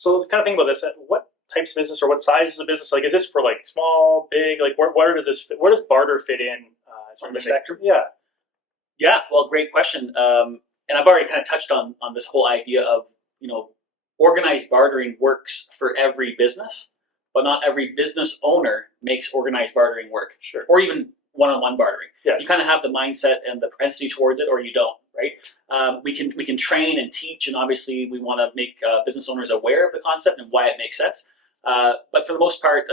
So kind of think about this. What types of business or what sizes of business? Like, is this for like small, big? Like, where does this? Where does barter fit in? On the spectrum? Yeah. Yeah, well, great question. And I've already kind of touched on this whole idea of, organized bartering works for every business, but not every business owner makes organized bartering work. Sure. Or even one-on-one bartering. Yeah. You kind of have the mindset and the propensity towards it, or you don't, right? We can train and teach, and obviously we want to make business owners aware of the concept and why it makes sense. But for the most part,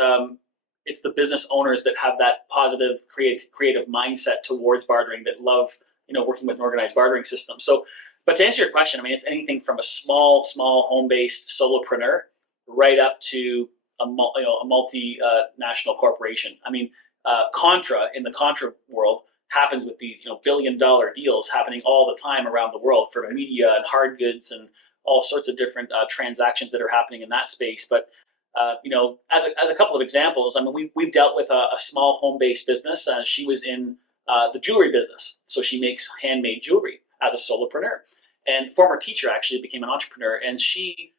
it's the business owners that have that positive, creative mindset towards bartering that love, working with an organized bartering system. So, but to answer your question, I mean, it's anything from a small home-based solopreneur right up to a multinational corporation. I mean, in the Contra world happens with these, billion-dollar deals happening all the time around the world for media and hard goods and all sorts of different transactions that are happening in that space. But as a couple of examples, I mean, we've dealt with a small home-based business. She was in the jewelry business, so she makes handmade jewelry as a solopreneur. And former teacher actually became an entrepreneur, and she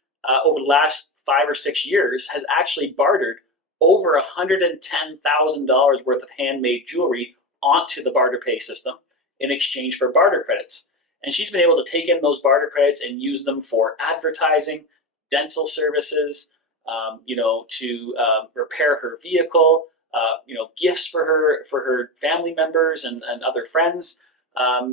over the last 5 or 6 years has actually bartered over $110,000 worth of handmade jewelry onto the barter pay system in exchange for barter credits. And she's been able to take in those barter credits and use them for advertising, dental services, to repair her vehicle, gifts for her family members and other friends,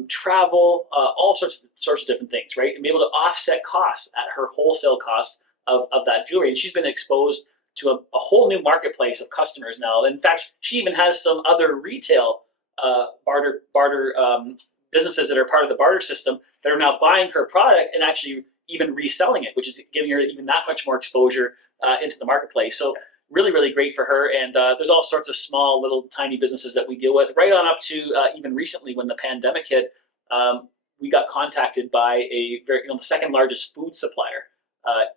travel, all sorts of different things, right? And be able to offset costs at her wholesale cost of that jewelry. And she's been exposed to a whole new marketplace of customers now. In fact, she even has some other retail barter businesses that are part of the barter system that are now buying her product and actually even reselling it, which is giving her even that much more exposure into the marketplace. So really, really great for her. And there's all sorts of small, little, tiny businesses that we deal with, right on up to even recently when the pandemic hit. We got contacted by the second largest food supplier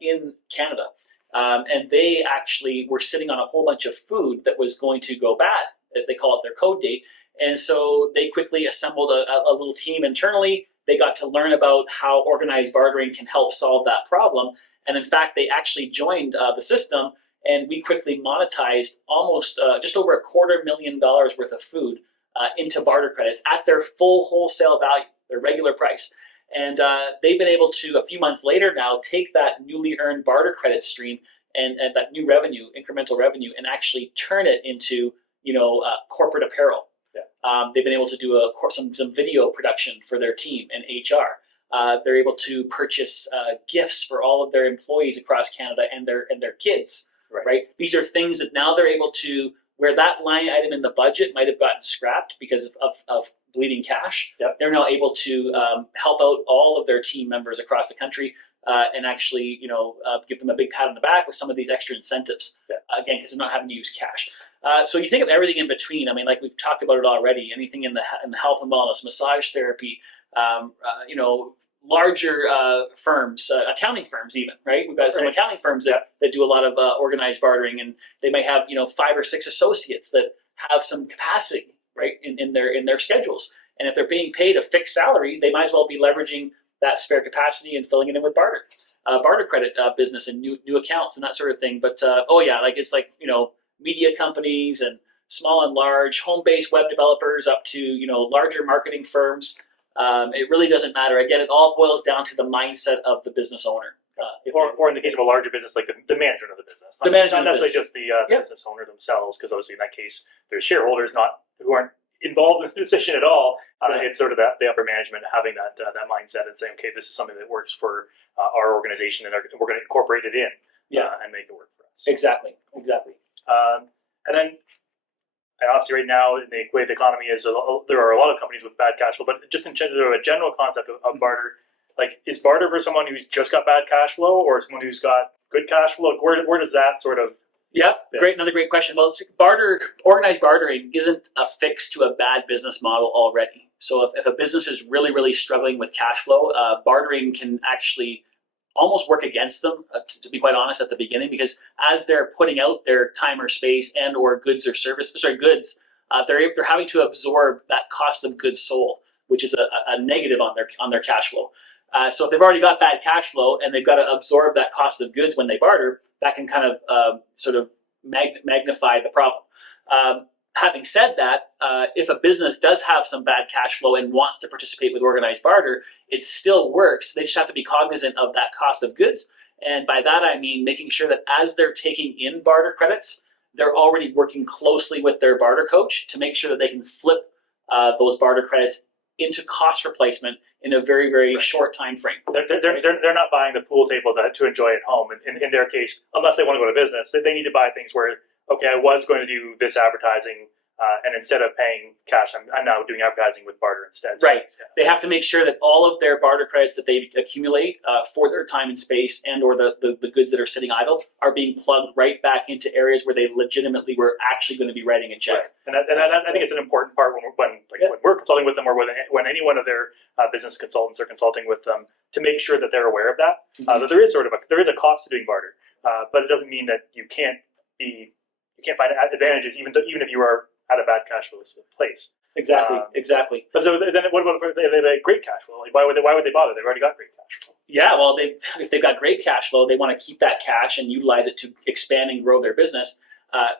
in Canada. And they actually were sitting on a whole bunch of food that was going to go bad. They call it their code date. And so they quickly assembled a little team internally. They got to learn about how organized bartering can help solve that problem. And in fact, they actually joined the system, and we quickly monetized almost just over $250,000 worth of food into barter credits at their full wholesale value, their regular price. And they've been able to, a few months later now, take that newly earned barter credit stream and that new revenue, incremental revenue, and actually turn it into corporate apparel. Yeah. They've been able to do some video production for their team and HR. They're able to purchase gifts for all of their employees across Canada and their kids. Right. These are things that now they're able to, where that line item in the budget might have gotten scrapped because of bleeding cash. Yep. They're now able to help out all of their team members across the country and actually give them a big pat on the back with some of these extra incentives. Yep. Again, because they're not having to use cash. So you think of everything in between. I mean, like we've talked about it already. Anything in the health and wellness, massage therapy, larger firms, accounting firms even, right? We've got some accounting firms that do a lot of organized bartering, and they might have 5 or 6 associates that have some capacity, right, in their schedules. And if they're being paid a fixed salary, they might as well be leveraging that spare capacity and filling it in with barter credit business and new accounts and that sort of thing. But it's like media companies and small and large home-based web developers up to larger marketing firms. It really doesn't matter. Again, it all boils down to the mindset of the business owner. Or in the case of a larger business, like the management of the business. Not necessarily just the business owner themselves, because obviously in that case, there's shareholders who aren't involved in the decision at all. It's sort of the upper management having that mindset and saying, okay, this is something that works for our organization, and we're going to incorporate it in and make it work for us. Exactly. And then, and obviously right now, in the way the economy is, there are a lot of companies with bad cash flow, but just in a general concept of barter, like, is barter for someone who's just got bad cash flow or someone who's got good cash flow? Like, where does that sort of... Yeah, another great question. Well, organized bartering isn't a fix to a bad business model already. So if a business is really, really struggling with cash flow, bartering can actually almost work against them, to be quite honest, at the beginning, because as they're putting out their time or space and or goods, they're having to absorb that cost of goods sold, which is a negative on their cash flow. So if they've already got bad cash flow and they've got to absorb that cost of goods when they barter, that can kind of sort of magnify the problem. Having said that, if a business does have some bad cash flow and wants to participate with organized barter, it still works. They just have to be cognizant of that cost of goods. And by that, I mean making sure that as they're taking in barter credits, they're already working closely with their barter coach to make sure that they can flip those barter credits into cost replacement in a very, very short time frame. They're not buying the pool table to enjoy at home. In their case, unless they want to go to business, they need to buy things where, okay, I was going to do this advertising, and instead of paying cash, I'm now doing advertising with barter instead. Right. Yeah. They have to make sure that all of their barter credits that they accumulate for their time and space and or the goods that are sitting idle are being plugged right back into areas where they legitimately were actually going to be writing a check. Right. And I think it's an important part when we're consulting with them, or when any one of their business consultants are consulting with them, to make sure that they're aware of that. That there is a cost to doing barter, but it doesn't mean that you can't find advantages even if you are at a bad cash flow place. Exactly. But so then, what about if they have a great cash flow? Like, why would they bother? They've already got great cash flow. Yeah, well, if they've got great cash flow, they want to keep that cash and utilize it to expand and grow their business.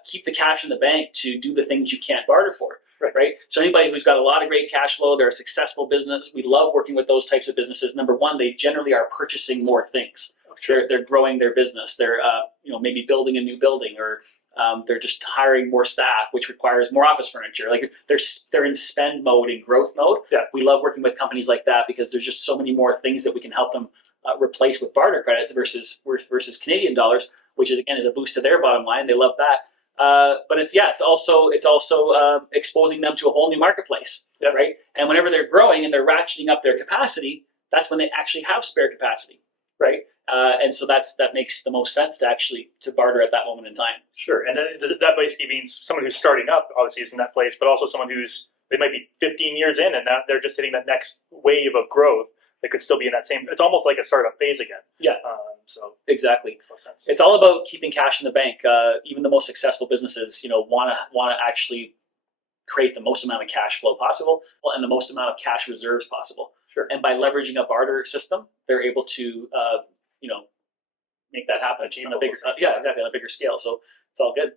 Keep the cash in the bank to do the things you can't barter for. Right. So anybody who's got a lot of great cash flow, they're a successful business. We love working with those types of businesses. Number one, they generally are purchasing more things. Sure. They're growing their business. They're maybe building a new building, or they're just hiring more staff, which requires more office furniture. Like they're in spend mode and growth mode. Yeah. We love working with companies like that because there's just so many more things that we can help them replace with barter credits versus Canadian dollars, which is a boost to their bottom line. They love that. But it's also exposing them to a whole new marketplace. Yeah. Right. And whenever they're growing and they're ratcheting up their capacity, that's when they actually have spare capacity. Right. And so that makes the most sense to barter at that moment in time. Sure, and that basically means someone who's starting up obviously is in that place, but also someone they might be 15 years in and now they're just hitting that next wave of growth. They could still be in that same. It's almost like a startup phase again. Yeah. So exactly. Makes no sense. It's all about keeping cash in the bank. Even the most successful businesses, want to actually create the most amount of cash flow possible and the most amount of cash reserves possible. Sure. And by leveraging a barter system, they're able to make that happen on a bigger, on a bigger scale. So it's all good.